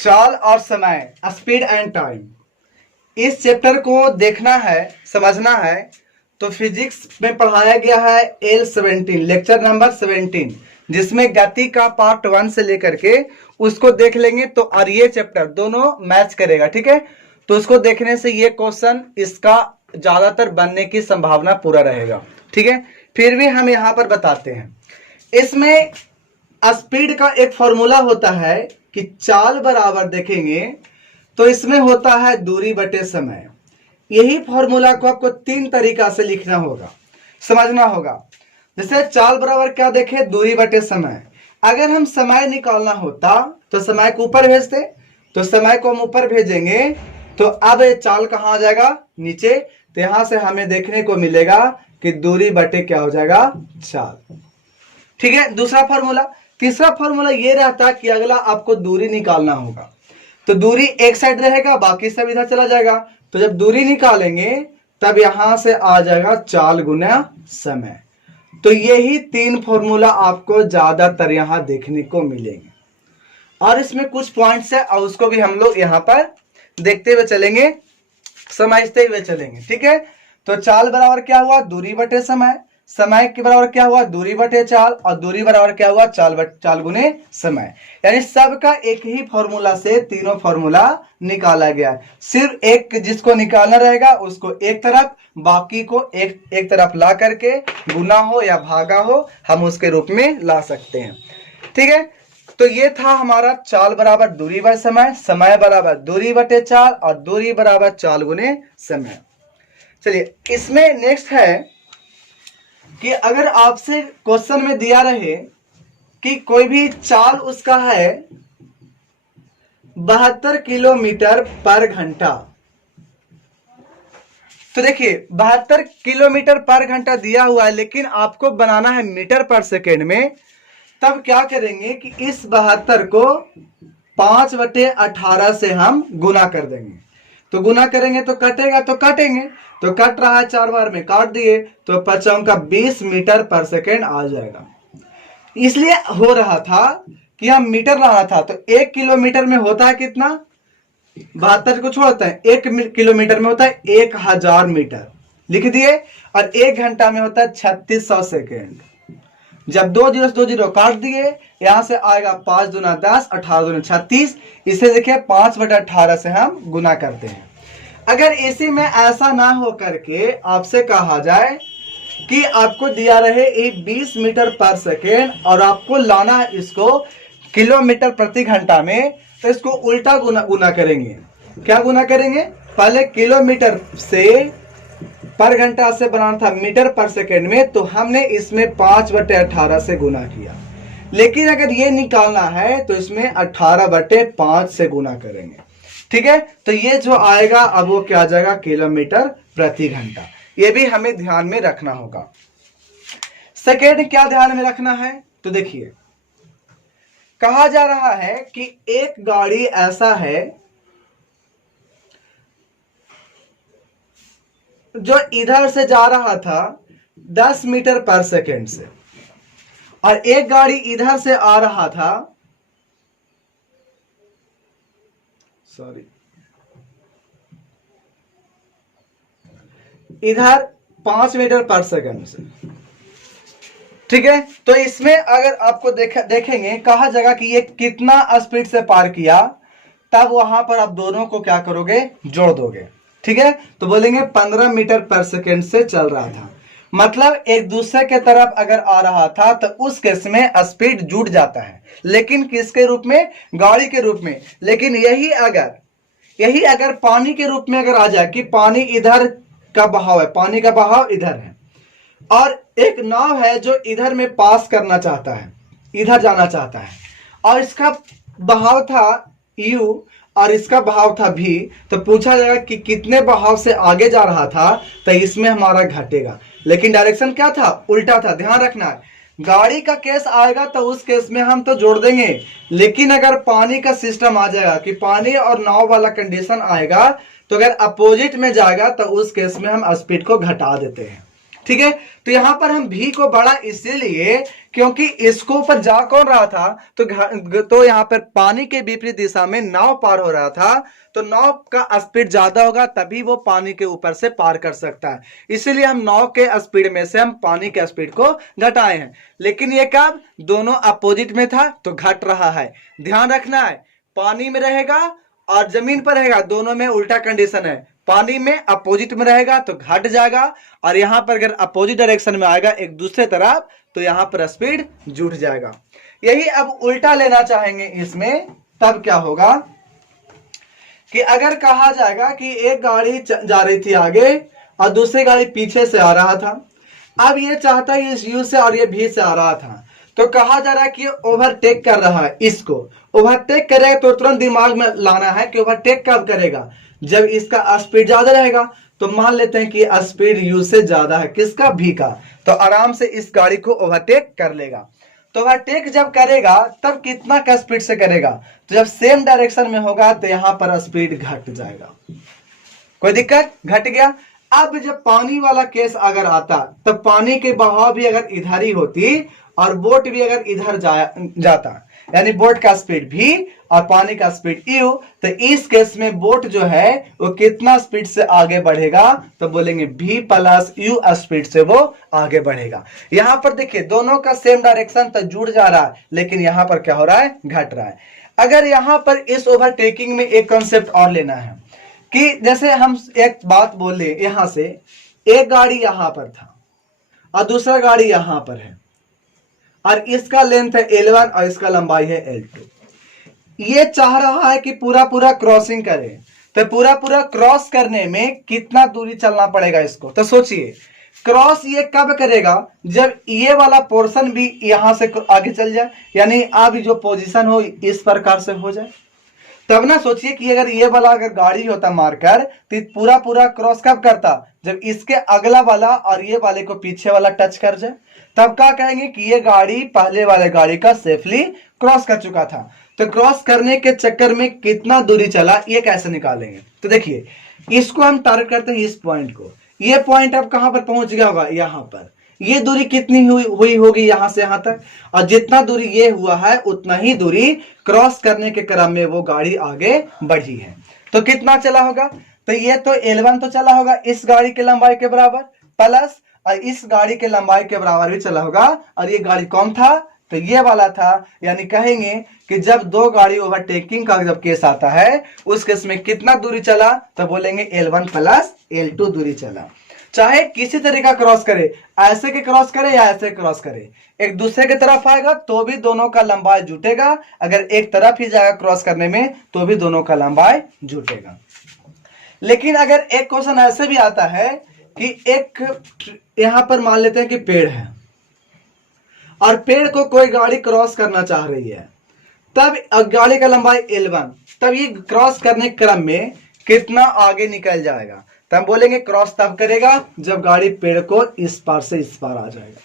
चाल और समय, स्पीड एंड टाइम, इस चैप्टर को देखना है, समझना है तो फिजिक्स में पढ़ाया गया है L17 लेक्चर नंबर 17, जिसमें गति का पार्ट 1 से लेकर के उसको देख लेंगे तो और ये चैप्टर दोनों मैच करेगा। ठीक है, तो उसको देखने से ये क्वेश्चन इसका ज्यादातर बनने की संभावना पूरा रहेगा। ठीक है, फिर भी हम यहां पर बताते हैं, इसमें स्पीड का एक फॉर्मूला होता है कि चाल बराबर देखेंगे तो इसमें होता है दूरी बटे समय। यही फॉर्मूला को आपको 3 तरीका से लिखना होगा, समझना होगा। जैसे चाल बराबर क्या देखे, दूरी बटे समय। अगर हम समय निकालना होता तो समय को ऊपर भेजते, तो समय को हम ऊपर भेजेंगे तो अब ये चाल कहां आ जाएगा, नीचे। तो यहां से हमें देखने को मिलेगा कि दूरी बटे क्या हो जाएगा, चाल। ठीक है, दूसरा फॉर्मूला। तीसरा फॉर्मूला ये रहता कि अगला आपको दूरी निकालना होगा, तो दूरी एक साइड रहेगा, बाकी सब इधर चला जाएगा। तो जब दूरी निकालेंगे तब यहां से आ जाएगा चाल गुना समय। तो यही 3 फॉर्मूला आपको ज्यादातर यहां देखने को मिलेंगे, और इसमें कुछ पॉइंट्स है और उसको भी हम लोग यहां पर देखते हुए चलेंगे, समझते हुए चलेंगे। ठीक है, तो चाल बराबर क्या हुआ, दूरी बटे समय। समय के बराबर क्या हुआ, दूरी बटे चाल। और दूरी बराबर क्या हुआ, चाल गुने समय। यानी सबका एक ही फॉर्मूला से तीनों फॉर्मूला निकाला गया है। सिर्फ एक जिसको निकालना रहेगा उसको एक तरफ, बाकी को एक तरफ ला करके गुना हो या भागा हो हम उसके रूप में ला सकते हैं। ठीक है, तो ये था हमारा चाल बराबर दूरी बटे समय, समय बराबर दूरी बटे चाल, और दूरी बराबर चाल गुने समय। चलिए, इसमें नेक्स्ट है कि अगर आपसे क्वेश्चन में दिया रहे कि कोई भी चाल उसका है 72 किलोमीटर पर घंटा, तो देखिए 72 किलोमीटर पर घंटा दिया हुआ है, लेकिन आपको बनाना है मीटर पर सेकेंड में। तब क्या करेंगे कि इस 72 को 5/18 से हम गुना कर देंगे। तो गुना करेंगे तो कटेगा, तो काटेंगे, तो कट रहा है 4 बार में, काट दिए तो 5 का 20 मीटर पर सेकेंड आ जाएगा। इसलिए हो रहा था कि हम मीटर लाना था, तो 1 किलोमीटर में होता है कितना, 72 को छोड़ते हैं, 1 किलोमीटर में होता है 1000 मीटर, लिख दिए। और 1 घंटा में होता है 3600 सेकेंड। जब 2 0 2 0 काट दिए, यहां से आएगा 5 दूना 10, 18 दूना 36। इसे देखिए 5/18 से हम गुना करते हैं। अगर इसी में ऐसा ना हो करके आपसे कहा जाए कि आपको दिया रहे 20 मीटर पर सेकेंड और आपको लाना है इसको किलोमीटर प्रति घंटा में, तो इसको उल्टा गुना करेंगे। क्या गुना करेंगे, पहले किलोमीटर से पर घंटा से बनाना था मीटर पर सेकेंड में, तो हमने इसमें 5/18 से गुना किया। लेकिन अगर ये निकालना है तो इसमें 18/5 से गुना करेंगे। ठीक है, तो ये जो आएगा अब वो क्या आ जाएगा, किलोमीटर प्रति घंटा। ये भी हमें ध्यान में रखना होगा। सेकेंड क्या ध्यान में रखना है, तो देखिए कहा जा रहा है कि एक गाड़ी ऐसा है जो इधर से जा रहा था 10 मीटर पर सेकेंड से, और एक गाड़ी इधर से आ रहा था, इधर 5 मीटर पर सेकेंड से। ठीक है, तो इसमें अगर आपको देखेंगे कहा जाएगा कि ये कितना स्पीड से पार किया, तब वहां पर आप दोनों को क्या करोगे, जोड़ दोगे। ठीक है, तो बोलेंगे 15 मीटर पर सेकेंड से चल रहा था। मतलब एक दूसरे के तरफ अगर आ रहा था तो उस केस में स्पीड जुड़ जाता है, लेकिन किसके रूप में, गाड़ी के रूप में। लेकिन यही अगर पानी के रूप में अगर आ जाए कि पानी इधर का बहाव है, पानी का बहाव इधर है, और एक नाव है जो इधर में पास करना चाहता है, इधर जाना चाहता है, और इसका बहाव था u और इसका बहाव था v, तो पूछा जाएगा कि कितने बहाव से आगे जा रहा था, तो इसमें हमारा घटेगा। लेकिन डायरेक्शन क्या था, उल्टा था। ध्यान रखना है, गाड़ी का केस आएगा तो उस केस में हम तो जोड़ देंगे, लेकिन अगर पानी का सिस्टम आ जाएगा कि पानी और नाव वाला कंडीशन आएगा, तो अगर अपोजिट में जाएगा तो उस केस में हम स्पीड को घटा देते हैं। ठीक है। तो यहां पर हम भी को बड़ा इसीलिए क्योंकि इसको ऊपर जा कौन रहा था, तो यहां पर पानी के विपरीत दिशा में नाव पार हो रहा था, तो नाव का स्पीड ज्यादा होगा तभी वो पानी के ऊपर से पार कर सकता है। इसीलिए हम नाव के स्पीड में से हम पानी के स्पीड को घटाए हैं। लेकिन ये कब दोनों अपोजिट में था तो घट रहा है। ध्यान रखना है, पानी में रहेगा और जमीन पर रहेगा, दोनों में उल्टा कंडीशन है। पानी में अपोजिट में रहेगा तो घट जाएगा, और यहां पर अगर अपोजिट डायरेक्शन में आएगा एक दूसरे तरफ तो यहां पर स्पीड जुट जाएगा। यही अब उल्टा लेना चाहेंगे इसमें, तब क्या होगा कि अगर कहा जाएगा कि एक गाड़ी जा रही थी आगे और दूसरी गाड़ी पीछे से आ रहा था, अब ये चाहता है इस यू से और ये भी से आ रहा था, तो कहा जा रहा है कि ओवरटेक कर रहा है। इसको ओवरटेक करेगा तो तुरंत दिमाग में लाना है कि ओवरटेक कब करेगा, जब इसका स्पीड ज्यादा रहेगा। तो मान लेते हैं कि स्पीड यू से ज्यादा है, किसका, भी का, तो आराम से इस गाड़ी को ओवरटेक कर लेगा। तो ओवरटेक जब करेगा तब कितना का स्पीड से करेगा, तो जब सेम डायरेक्शन में होगा तो यहां पर स्पीड घट जाएगा। कोई दिक्कत, घट गया। अब जब पानी वाला केस अगर आता तब पानी के बहाव भी अगर इधर ही होती और बोट भी अगर इधर जाता, यानी बोट का स्पीड भी और पानी का स्पीड यू, तो इस केस में बोट जो है वो कितना स्पीड से आगे बढ़ेगा, तो बोलेंगे v प्लस यू स्पीड से वो आगे बढ़ेगा। यहां पर देखिए दोनों का सेम डायरेक्शन तो जुड़ जा रहा है, लेकिन यहां पर क्या हो रहा है, घट रहा है। अगर यहां पर इस ओवरटेकिंग में एक कॉन्सेप्ट और लेना है कि जैसे हम एक बात बोले, यहां से एक गाड़ी यहां पर था और दूसरा गाड़ी यहां पर है और इसका लेंथ है L1 और इसका लंबाई है L2। ये चाह रहा है कि पूरा पूरा क्रॉसिंग करे, तो पूरा पूरा क्रॉस करने में कितना दूरी चलना पड़ेगा इसको, तो सोचिए क्रॉस ये कब करेगा, जब ये वाला पोर्शन भी यहां से आगे चल जाए, यानी अब जो पोजीशन हो इस प्रकार से हो जाए, तब ना सोचिए कि अगर ये वाला अगर गाड़ी होता मार्कर तो पूरा पूरा क्रॉस कब करता, जब इसके अगला वाला और ये वाले को पीछे वाला टच कर जाए, तब क्या कहेंगे कि ये गाड़ी पहले वाले गाड़ी का सेफली क्रॉस कर चुका था। तो क्रॉस करने के चक्कर में कितना दूरी चला ये कैसे निकालेंगे, तो देखिए इसको हम टारगेट करते हैं इस पॉइंट को। ये पॉइंट अब कहां पर पहुंच गया होगा, यहां पर। ये दूरी कितनी हुई होगी यहां से यहां तक, और जितना दूरी ये हुआ है उतना ही दूरी क्रॉस करने के क्रम में वो गाड़ी आगे बढ़ी है। तो कितना चला होगा, तो ये तो L1 तो चला होगा इस गाड़ी के लंबाई के बराबर, प्लस और इस गाड़ी के लंबाई के बराबर भी चला होगा, और ये गाड़ी कौन था, तो ये वाला था। यानी कहेंगे कि जब दो गाड़ी ओवरटेकिंग का जब केस आता है उस केस में कितना दूरी चला, तो बोलेंगे L1 प्लस L2 दूरी चला। चाहे किसी तरीका क्रॉस करे, ऐसे के क्रॉस करे या ऐसे क्रॉस करे, एक दूसरे की तरफ आएगा तो भी दोनों का लंबाई जुटेगा, अगर एक तरफ ही जाएगा क्रॉस करने में तो भी दोनों का लंबाई जुटेगा। लेकिन अगर एक क्वेश्चन ऐसे भी आता है कि एक यहां पर मान लेते हैं कि पेड़ है और पेड़ को कोई गाड़ी क्रॉस करना चाह रही है, तब गाड़ी का लंबाई L1, तब ये क्रॉस करने के क्रम में कितना आगे निकल जाएगा, तब बोलेंगे क्रॉस तब करेगा जब गाड़ी पेड़ को इस पार से इस पार आ जाएगा,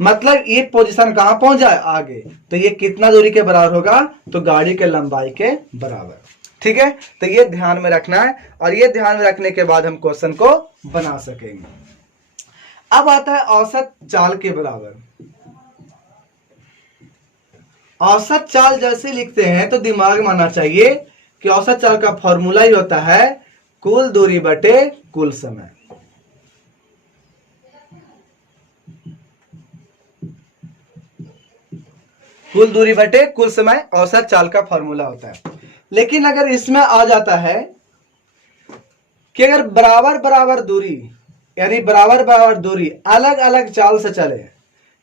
मतलब ये पोजीशन कहां पहुंच जाए, आगे। तो ये कितना दूरी के बराबर होगा, तो गाड़ी के लंबाई के बराबर। ठीक है, तो ये ध्यान में रखना है, और ये ध्यान में रखने के बाद हम क्वेश्चन को बना सकेंगे। अब आता है औसत चाल के बराबर। औसत चाल जैसे लिखते हैं तो दिमाग में आना चाहिए कि औसत चाल का फॉर्मूला ही होता है कुल दूरी बटे कुल समय। कुल दूरी बटे कुल समय औसत चाल का फॉर्मूला होता है। लेकिन अगर इसमें आ जाता है कि अगर बराबर बराबर दूरी, यानी बराबर बराबर दूरी अलग अलग चाल से चले,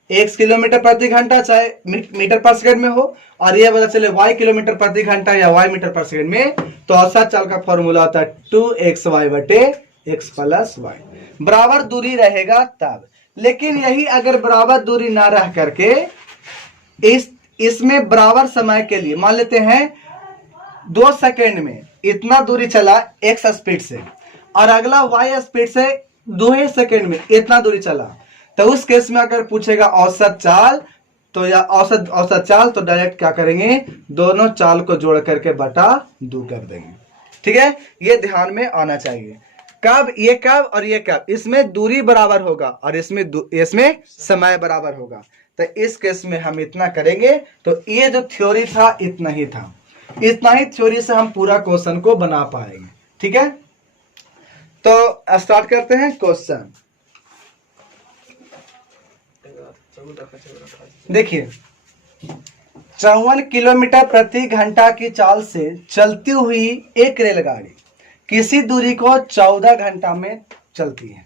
1 किलोमीटर प्रति घंटा चाहे मीटर पर सेकंड में हो, और यह पता चले y किलोमीटर प्रति घंटा या y मीटर पर सेकंड में, तो औसत चाल का फॉर्मूला होता है 2xy बटे x प्लस y। बराबर दूरी रहेगा तब। लेकिन यही अगर बराबर दूरी ना रह करके इसमें बराबर समय के लिए मान लेते हैं 2 सेकंड में इतना दूरी चला x स्पीड से, और अगला y स्पीड से 2 सेकंड में इतना दूरी चला, तो उस केस में अगर पूछेगा औसत चाल, तो या औसत चाल, तो डायरेक्ट क्या करेंगे, दोनों चाल को जोड़ करके बटा 2 कर देंगे। ठीक है, ये ध्यान में आना चाहिए। कब, ये कब और ये कब, इसमें दूरी बराबर होगा और इसमें समय बराबर होगा। तो इस केस में हम इतना करेंगे। तो ये जो थ्योरी था इतना ही था, इतना ही थ्योरी से हम पूरा क्वेश्चन को बना पाएंगे। ठीक है, तो स्टार्ट करते हैं क्वेश्चन। देखिए, 54 किलोमीटर प्रति घंटा की चाल से चलती हुई एक रेलगाड़ी किसी दूरी को 14 घंटा में चलती है।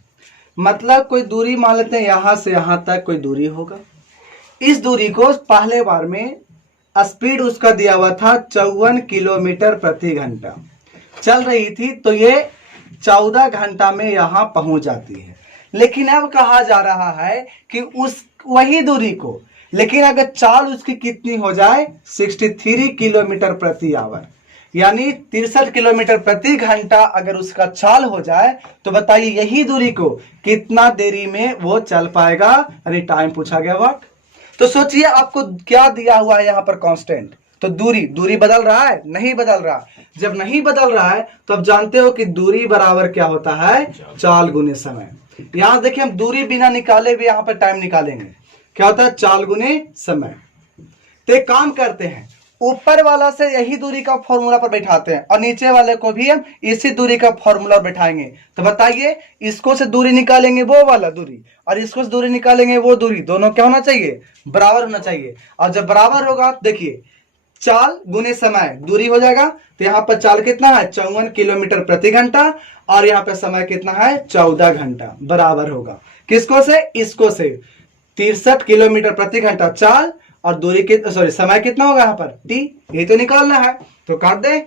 मतलब कोई दूरी मान लेते हैं, यहां से यहां तक कोई दूरी होगा। इस दूरी को पहले बार में स्पीड उसका दिया हुआ था 54 किलोमीटर प्रति घंटा चल रही थी, तो ये 14 घंटा में यहां पहुंच जाती है। लेकिन अब कहा जा रहा है कि उस वही दूरी को, लेकिन अगर चाल उसकी कितनी हो जाए 63 किलोमीटर प्रति आवर, यानी 63 किलोमीटर प्रति घंटा अगर उसका चाल हो जाए, तो बताइए यही दूरी को कितना देरी में वो चल पाएगा। यानी टाइम पूछा गया वक्त। तो सोचिए आपको क्या दिया हुआ है यहाँ पर कांस्टेंट। तो दूरी बदल रहा है? नहीं बदल रहा। जब नहीं बदल रहा है तो अब जानते हो कि दूरी बराबर क्या होता है, चाल गुने समय। यहां देखिए हम दूरी बिना निकाले भी यहाँ पर टाइम निकालेंगे, क्या होता है, चाल गुने समय। तो एक काम करते हैं, ऊपर वाला से यही दूरी का फॉर्मूला पर बैठाते हैं और नीचे वाले को भी हम इसी दूरी का फॉर्मूला बैठाएंगे। तो बताइए, इसको से दूरी निकालेंगे वो वाला दूरी और इसको से दूरी निकालेंगे वो दूरी, दोनों क्या होना चाहिए, बराबर होना चाहिए। और जब बराबर होगा देखिए चाल गुने समय दूरी हो जाएगा। तो यहाँ पर चाल कितना है 54 किलोमीटर प्रति घंटा और यहाँ पे समय कितना है 14 घंटा, बराबर होगा किसको से, इसको से। 63 किलोमीटर प्रति घंटा चाल और दूरी समय कितना होगा यहाँ पर टी, ये तो निकालना है। तो काट दे,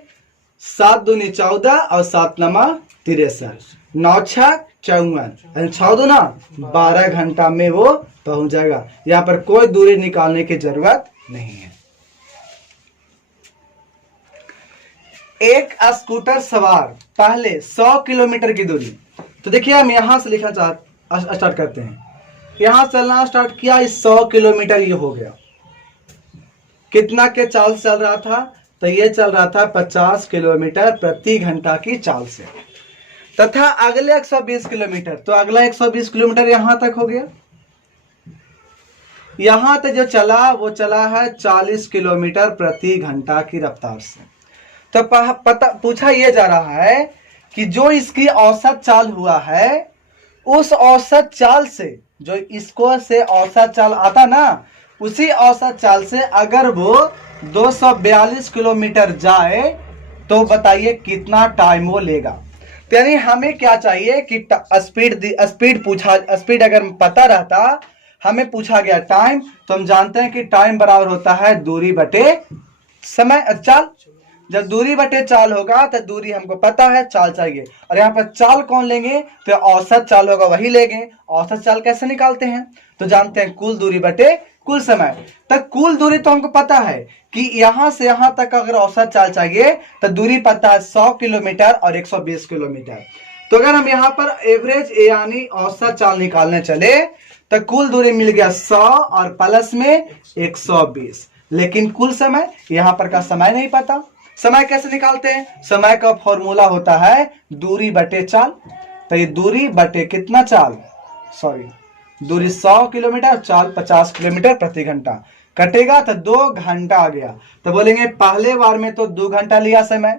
7 दूनी 14 और 7 नमा 63, 9 6 54, 6 दूना 12 घंटा में वो पहुंच जाएगा। यहाँ पर कोई दूरी निकालने की जरूरत नहीं है। एक स्कूटर सवार पहले 100 किलोमीटर की दूरी, तो देखिए हम यहां से लिखना स्टार्ट करते हैं। यहां चलना स्टार्ट किया, इस 100 किलोमीटर ये हो गया। कितना के चाल से चल रहा था, तो ये चल रहा था 50 किलोमीटर प्रति घंटा की चाल से। तथा अगले 120 किलोमीटर, तो अगला 120 किलोमीटर यहां तक हो गया। यहां तक जो चला वो चला है 40 किलोमीटर प्रति घंटा की रफ्तार से। तो पूछा यह जा रहा है कि जो इसकी औसत चाल हुआ है, उस औसत चाल से, जो इसको से औसत चाल आता ना, उसी औसत चाल से अगर वो 242 किलोमीटर जाए तो बताइए कितना टाइम वो लेगा। तो यानी हमें क्या चाहिए कि स्पीड अगर पता रहता, हमें पूछा गया टाइम, तो हम जानते हैं कि टाइम बराबर होता है दूरी बटे समय, चाल। जब दूरी बटे चाल होगा तो दूरी हमको पता है, चाल चाहिए। और यहाँ पर चाल कौन लेंगे, तो औसत चाल होगा वही लेंगे। औसत चाल कैसे निकालते हैं, तो जानते हैं कुल दूरी बटे कुल समय। तक कुल दूरी तो हमको पता है कि यहां से यहां तक अगर औसत चाल चाहिए तो दूरी पता है 100 किलोमीटर और 120 किलोमीटर। तो अगर हम यहाँ पर एवरेज यानी औसत चाल निकालने चले तो कुल दूरी मिल गया 100 और प्लस में 120। लेकिन कुल समय, यहाँ पर का समय नहीं पता। समय कैसे निकालते हैं, समय का फॉर्मूला होता है दूरी बटे चाल। तो ये दूरी बटे कितना चाल, दूरी 100 किलोमीटर, चाल 50 किलोमीटर प्रति घंटा, कटेगा तो 2 घंटा आ गया। तो बोलेंगे पहले बार में तो 2 घंटा लिया समय,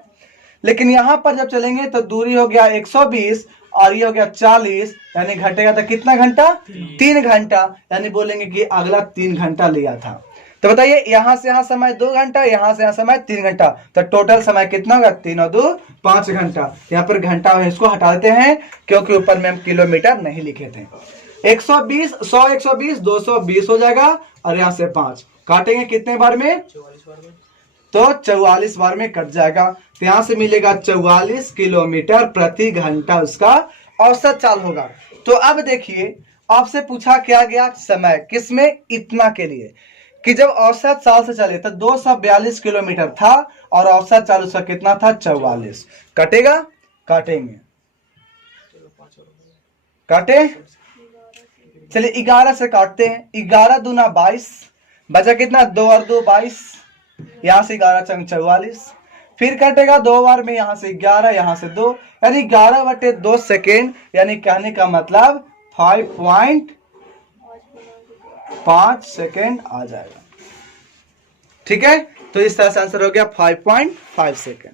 लेकिन यहां पर जब चलेंगे तो दूरी हो गया 120 और ये हो गया 40, यानी घटेगा तो कितना घंटा, 3 घंटा। यानी बोलेंगे कि अगला 3 घंटा लिया था। तो बताइए यहां से यहां समय 2 घंटा, यहां से यहां समय 3 घंटा, तो टोटल समय कितना होगा, 3 और 2 5 घंटा। यहाँ पर घंटा इसको हटा देते हैं क्योंकि ऊपर में हम किलोमीटर नहीं लिखे थे। 120 100 120 220 हो जाएगा और यहाँ से 5 काटेंगे कितने बार में, तो 44 बार में कट जाएगा। तो यहां से मिलेगा 44 किलोमीटर प्रति घंटा उसका औसत चाल होगा। तो अब देखिए आपसे पूछा क्या गया, समय किसमें, इतना के लिए कि जब औसत चाल से चले तो 242 किलोमीटर था और औसत चाल उसका कितना था 44। कटेगा, काटेंगे, काटे, चलिए 11 से काटते हैं। 11 दूना 22, बचा कितना 2 और 2 22, यहां से 11 चंग 44। फिर कटेगा 2 बार में, यहां से 11, यहां से 2, यानी 11/2 सेकेंड, यानी कहने का मतलब 5.5 सेकेंड आ जाएगा। ठीक है, तो इस तरह से आंसर हो गया 5.5 सेकेंड।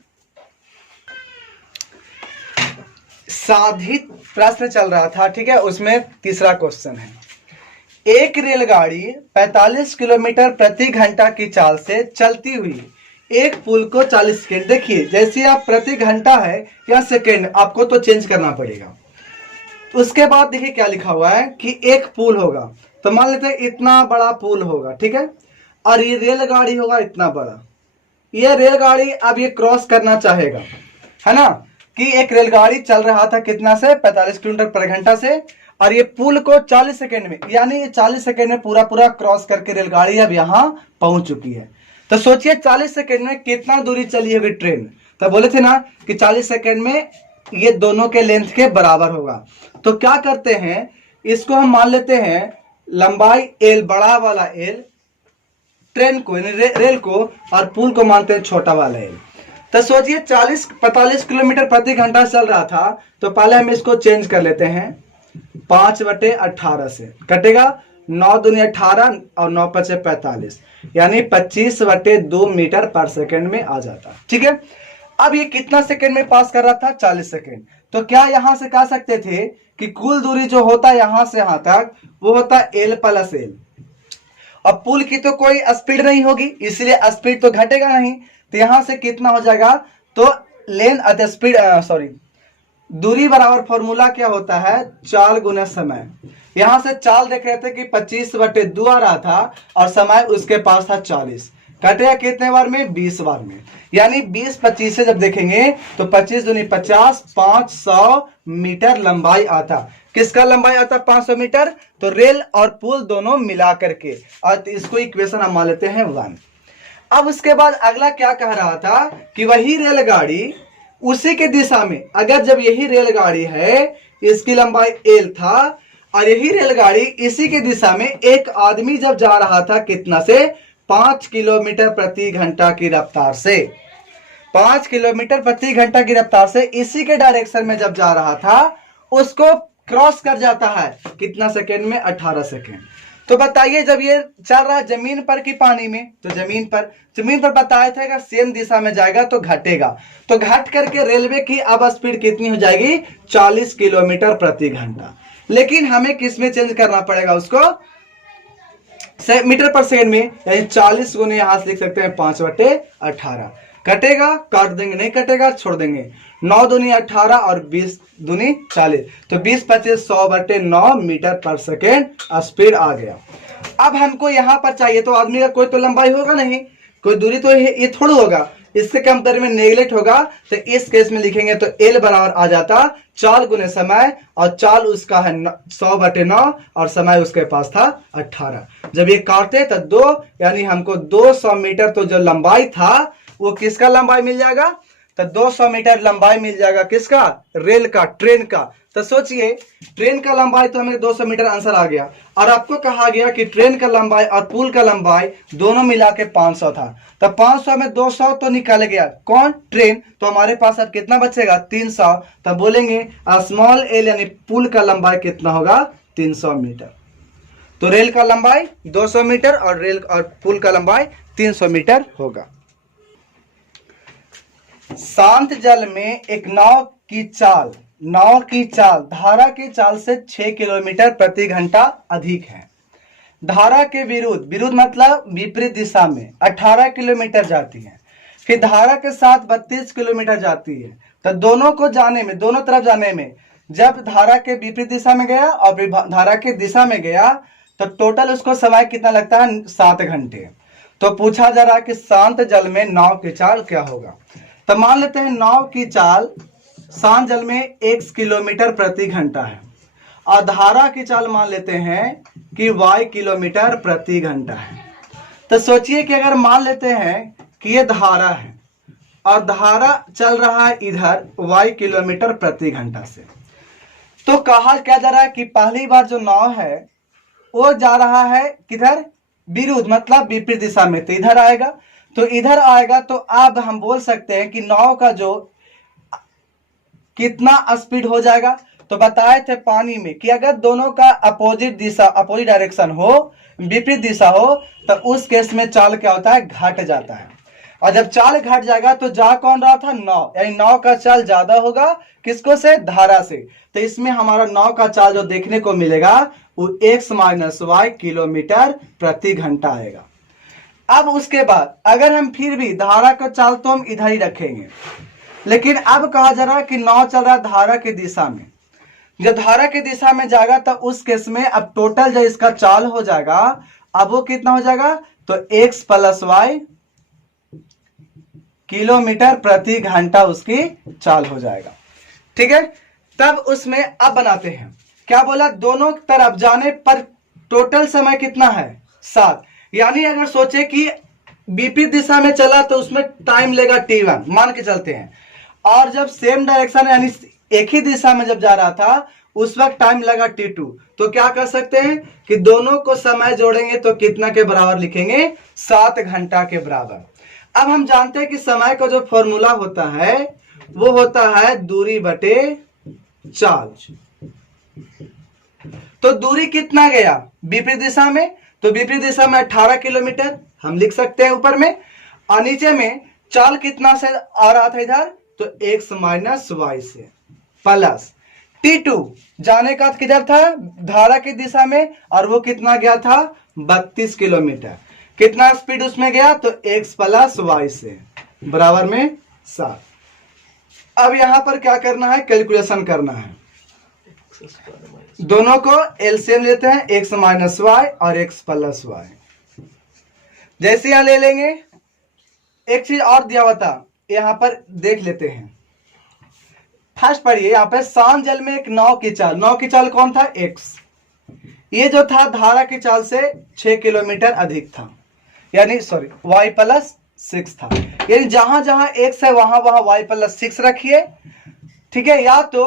साधित प्रश्न चल रहा था, ठीक है, उसमें तीसरा क्वेश्चन है, एक रेलगाड़ी 45 किलोमीटर प्रति घंटा की चाल से चलती हुई एक पुल को 40 सेकेंड, देखिए जैसे आप प्रति घंटा है या सेकेंड, आपको तो चेंज करना पड़ेगा। तो उसके बाद देखिए क्या लिखा हुआ है कि एक पुल होगा, तो मान लेते हैं इतना बड़ा पुल होगा, ठीक है, और ये रेलगाड़ी होगा इतना बड़ा। ये रेलगाड़ी अब ये क्रॉस करना चाहेगा, है ना, कि एक रेलगाड़ी चल रहा था कितना से, 45 किलोमीटर प्रति घंटा से, और ये पुल को 40 सेकेंड में, यानी ये 40 सेकेंड में पूरा पूरा क्रॉस करके रेलगाड़ी अब यहाँ पहुंच चुकी है। तो सोचिए 40 सेकेंड में कितना दूरी चली होगी ट्रेन। तो बोले थे ना कि 40 सेकेंड में ये दोनों के लेंथ के बराबर होगा। तो क्या करते हैं, इसको हम मान लेते हैं लंबाई एल, बड़ा वाला एल, ट्रेन को यानी रेल को, और पुल को मानते हैं छोटा वाला एल। तो सोचिए 45 किलोमीटर प्रति घंटा चल रहा था, तो पहले हम इसको चेंज कर लेते हैं 5/18 से, कटेगा 9 दूनी 18 और 9 पचे 45, यानी 25/2 मीटर पर सेकेंड में आ जाता। ठीक है, अब ये कितना सेकेंड में पास कर रहा था, 40 सेकेंड। तो क्या यहां से कह सकते थे कि कुल दूरी जो होता है यहां से यहां तक वो होता है एल प्लस एल। अब पुल की तो कोई स्पीड नहीं होगी, इसलिए स्पीड तो घटेगा नहीं, तो यहां से कितना हो जाएगा, तो लेंथ स्पीड सॉरी दूरी बराबर फॉर्मूला क्या होता है, चाल गुना समय। यहां से चाल देख रहे थे कि 25/2 आ रहा था और समय उसके पास था 40, कटेगा कितने बार में, 20 बार में, यानी 20-25 से जब देखेंगे तो 25 दूनी 50, 500 मीटर लंबाई आता। किसका लंबाई आता, 500 मीटर। तो रेल और पुल दोनों मिला करके, और इसको इक्वेशन हम मान लेते हैं 1। अब उसके बाद अगला क्या कह रहा था कि वही रेलगाड़ी उसी के दिशा में, अगर जब यही रेलगाड़ी है, इसकी लंबाई एल था, और यही रेलगाड़ी इसी के दिशा में एक आदमी जब जा रहा था कितना से, 5 किलोमीटर प्रति घंटा की रफ्तार से, 5 किलोमीटर प्रति घंटा की रफ्तार से इसी के डायरेक्शन में जब जा रहा था, उसको क्रॉस कर जाता है कितना सेकेंड में, 18 सेकेंड। तो बताइए जब ये चल रहा है जमीन पर कि पानी में, तो जमीन पर बताया था कि सेम दिशा में जाएगा तो घटेगा, तो घट करके रेलवे की अब स्पीड कितनी हो जाएगी, 40 किलोमीटर प्रति घंटा। लेकिन हमें किस में चेंज करना पड़ेगा उसको, मीटर पर सेकेंड में, यानी 40 गुने यहां से लिख सकते हैं 5/18, कटेगा, काट देंगे, नहीं कटेगा छोड़ देंगे, 9 दूनी 18 और 20 दूनी 40, तो 20-25 100/9 मीटर पर सेकेंड स्पीड आ गया। अब हमको यहाँ पर चाहिए, तो आदमी का कोई तो लंबाई होगा नहीं, कोई दूरी तो ये थोड़ा होगा, इससे कंपेयर में नेगलेक्ट होगा, तो इस केस में लिखेंगे तो एल बराबर आ जाता चाल गुने समय, और चाल उसका है 100/9 और समय उसके पास था 18। जब ये काटते तो 2, यानी हमको 200 मीटर तो जो लंबाई था वो किसका लंबाई मिल जाएगा, तो 200 मीटर लंबाई मिल जाएगा किसका, रेल का, ट्रेन का। तो सोचिए ट्रेन का लंबाई तो हमें 200 मीटर आंसर आ गया, और आपको कहा गया कि ट्रेन का लंबाई और पुल का लंबाई दोनों मिला के 500 था, तो 500 में 200 तो निकाल गया, कौन, ट्रेन। तो हमारे पास अब कितना बचेगा, 300। तब बोलेंगे स्मॉल एल यानी पुल का लंबाई कितना होगा, 300 मीटर। तो रेल का लंबाई 200 मीटर और रेल और पुल का लंबाई 300 मीटर होगा। शांत जल में एक नाव की चाल धारा की चाल से 6 किलोमीटर प्रति घंटा अधिक है। धारा के विरुद्ध मतलब विपरीत दिशा में 18 किलोमीटर जाती है, फिर धारा के साथ 32 किलोमीटर जाती है। तो दोनों तरफ जाने में जब धारा के विपरीत दिशा में गया और फिर धारा की दिशा में गया, तो टोटल उसको समय कितना लगता है, 7 घंटे। तो पूछा जा रहा है कि शांत जल में नाव की चाल क्या होगा। तो मान लेते हैं नाव की चाल शांत जल में 1 किलोमीटर प्रति घंटा है, और धारा की चाल मान लेते हैं कि y किलोमीटर प्रति घंटा है। तो सोचिए कि अगर मान लेते हैं कि ये धारा है और धारा चल रहा है इधर y किलोमीटर प्रति घंटा से, तो कहा क्या जा रहा है कि पहली बार जो नाव है वो जा रहा है किधर, विरुद्ध मतलब विपरीत दिशा में, तो इधर आएगा। तो इधर आएगा। तो अब हम बोल सकते हैं कि नाव का जो कितना स्पीड हो जाएगा। तो बताए थे पानी में कि अगर दोनों का अपोजिट दिशा, अपोजिट डायरेक्शन हो, विपरीत दिशा हो, तो उस केस में चाल क्या होता है, घट जाता है। और जब चाल घट जाएगा तो जा कौन रहा था, नाव, यानी नाव का चाल ज्यादा होगा किसको से, धारा से। तो इसमें हमारा नाव का चाल जो देखने को मिलेगा वो x माइनस वाई किलोमीटर प्रति घंटा आएगा। अब उसके बाद अगर हम फिर भी धारा का चाल तो हम इधर ही रखेंगे, लेकिन अब कहा जा रहा है कि नाव चल रहा है धारा की दिशा में। जब धारा की दिशा में जाएगा तो उस केस में अब टोटल जो इसका चाल हो जाएगा, अब वो कितना हो जाएगा, तो x प्लस वाई किलोमीटर प्रति घंटा उसकी चाल हो जाएगा। ठीक है, तब उसमें अब बनाते हैं, क्या बोला, दोनों तरफ जाने पर टोटल समय कितना है, 7। यानी अगर सोचे कि विपरीत दिशा में चला तो उसमें टाइम लेगा t1 मान के चलते हैं, और जब सेम डायरेक्शन यानी एक ही दिशा में जब जा रहा था उस वक्त टाइम लगा t2। तो क्या कर सकते हैं कि दोनों को समय जोड़ेंगे तो कितना के बराबर लिखेंगे, 7 घंटा के बराबर। अब हम जानते हैं कि समय का जो फॉर्मूला होता है वो होता है दूरी बटे चाल। तो दूरी कितना गया विपरीत दिशा में, तो विपरीत दिशा में 18 किलोमीटर हम लिख सकते हैं ऊपर में, और नीचे में चाल कितना से आ रहा था इधर, तो x माइनस वाई से प्लस t2 जाने का किधर था, धारा की दिशा में, और वो कितना गया था, 32 किलोमीटर। कितना स्पीड उसमें गया, तो x प्लस वाई से बराबर में 7। अब यहां पर क्या करना है, कैलकुलेशन करना है। दोनों को एलसीएम लेते हैं, x माइनस वाई और x प्लस वाई। जैसे यहां ले लेंगे, एक चीज और दिया हुआ था यहां पर देख लेते हैं। फर्स्ट पढ़िए, यहाँ पे शांत जल में एक नाव की चाल, नाव की चाल कौन था, x। ये जो था धारा की चाल से 6 किलोमीटर अधिक था, यानी सॉरी y प्लस 6 था। यानी जहां जहां x है वहां वहां y प्लस 6 रखिए। ठीक है, या तो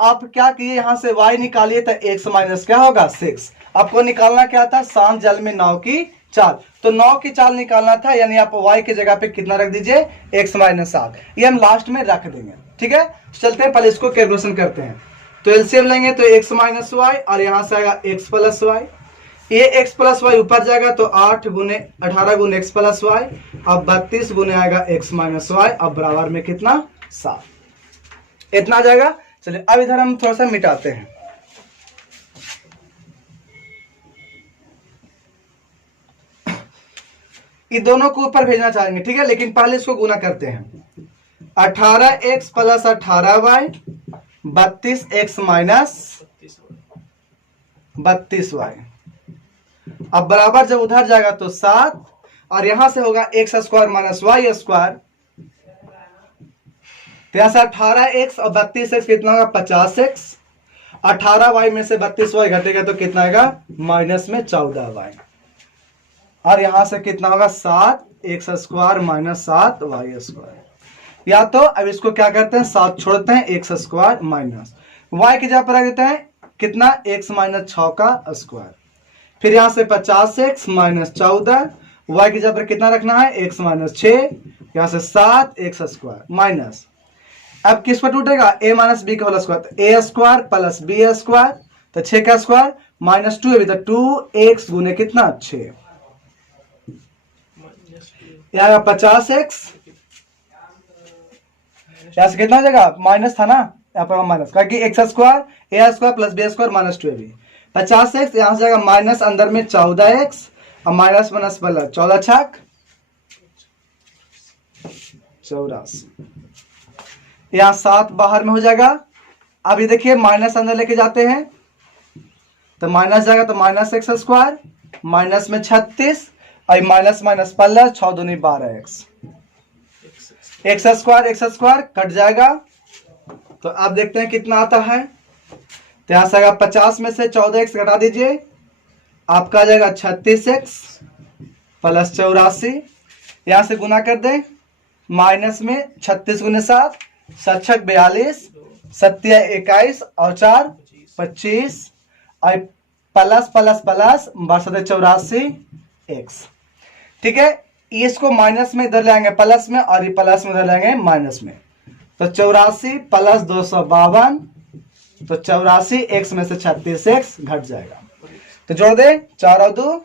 आप क्या किए, यहां से y निकालिए तो x माइनस क्या होगा, 6। आपको निकालना क्या था, शांत जल में नाव की चाल। तो नाव की चाल निकालना था, यानी आप y की जगह पे कितना रख दीजिए, x माइनस 7। ये हम लास्ट में रख देंगे। ठीक है, चलते हैं पहले इसको कैलकुलेशन करते हैं। तो एलसीएम लेंगे तो x माइनस वाई और यहां से आएगा x प्लस वाई। ये x प्लस वाई ऊपर जाएगा तो 8 गुने 18 गुने x प्लस वाई, अब 32 गुने आएगा x माइनस वाई, अब बराबर में कितना, 7। इतना आ जाएगा। चलिए अब इधर हम थोड़ा सा मिटाते हैं। ये दोनों को ऊपर भेजना चाहेंगे, ठीक है, लेकिन पहले इसको गुना करते हैं। 18x plus 18y 32x minus 32y, अब बराबर जब उधर जाएगा तो 7, और यहां से होगा x square minus Y square. तो यहां से 18x और 32x कितना होगा, 50x। 18y में से 32y घटेगा तो कितना आएगा, माइनस में 14y, और यहां से कितना होगा, 7x square minus 7y square. या तो अब इसको क्या करते हैं, 7 छोड़ते हैं, x स्क्वायर माइनस y की जगह पर रख देते हैं कितना, x माइनस 6 का स्क्वायर। फिर यहां से 50x माइनस 14, y की जगह पर कितना रखना है, x माइनस 6, यहां से 7x स्क्वायर माइनस, अब किस पर टूटेगा, a माइनस बी का होल स्क्वायर, तो a square plus b square, तो 6 का स्क्वायर माइनस 2 है, तो 2x गुने कितना, 6, यहां 50x, यहां से कितना हो जाएगा, माइनस था ना, यहाँ पर माइनस, क्योंकि x square a square plus b square minus 2 है, 50x, यहां से जाएगा माइनस, अंदर में 14x और माइनस माइनस प्लस, 14 छक 84, यहाँ 7 बाहर में हो जाएगा। अभी देखिए माइनस अंदर लेके जाते हैं तो माइनस जाएगा, तो माइनस एक्स स्क्वायर माइनस में 36 और माइनस माइनस प्लस 6 दूनी 12x, एक्स स्क्वायर कट जाएगा। तो अब देखते हैं कितना आता है, तो यहां से 50 में से 14x घटा दीजिए, आपका आ जाएगा 36x प्लस 84, यहां से गुना कर दें, माइनस में 36 गुने 7, 7 42, 7 21 और 4 25, और प्लस प्लस प्लस 82 84x। ठीक है, इसको माइनस में इधर लाएंगे प्लस में, और ये प्लस में इधर लाएंगे माइनस में। तो 84 प्लस 252, तो 84 x में से 36x घट जाएगा। तो जोड़ दे, 4 और 2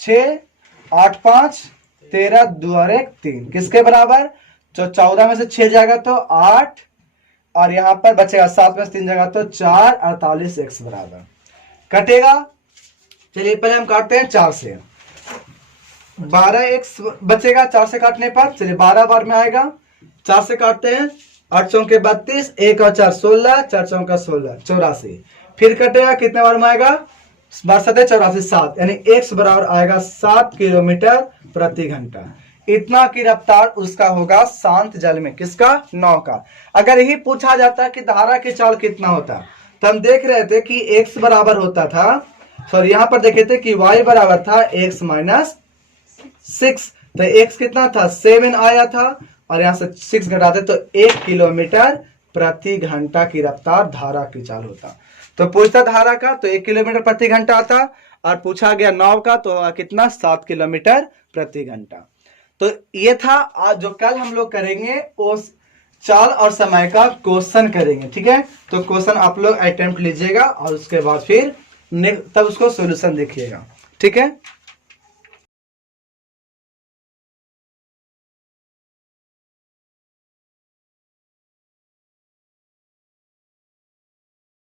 6, 8 5 13, 2 और 1 3, किसके बराबर? जो 14 में से 6 जाएगा तो 8, और यहां पर बचेगा 7 में से 3 जाएगा तो 4, 48 x बराबर कटेगा। चलिए पहले हम काटते हैं 4 से, 12x बचेगा 4 से काटने पर। चलिए 12 बार में आएगा, 4 से काटते हैं, 8 चौके 32, 1 और 4 16, 4 चौका 16, 84। फिर कटेगा, कितने बार में आएगा? 12 84 7, यानी x बराबर आएगा 7 किलोमीटर प्रति घंटा। इतना की रफ्तार उसका होगा शांत जल में, किसका? नाव का। अगर यही पूछा जाता कि धारा की चाल कितना होता, तो हम देख रहे थे कि x बराबर होता था, सॉरी यहां पर देखे थे कि y बराबर था x माइनस 6, तो x कितना था? 7 आया था, और यहां से 6 घटाते तो 1 किलोमीटर प्रति घंटा की रफ्तार धारा की चाल होता। तो पूछता धारा का तो 1 किलोमीटर प्रति घंटा आता, और पूछा गया नाव का तो कितना? 7 किलोमीटर प्रति घंटा। तो ये था आज जो कल हम लोग करेंगे उस चाल और समय का क्वेश्चन करेंगे, ठीक है। तो क्वेश्चन आप लोग अटेम्प्ट लीजिएगा और उसके बाद फिर तब उसको सॉल्यूशन देखिएगा, ठीक है।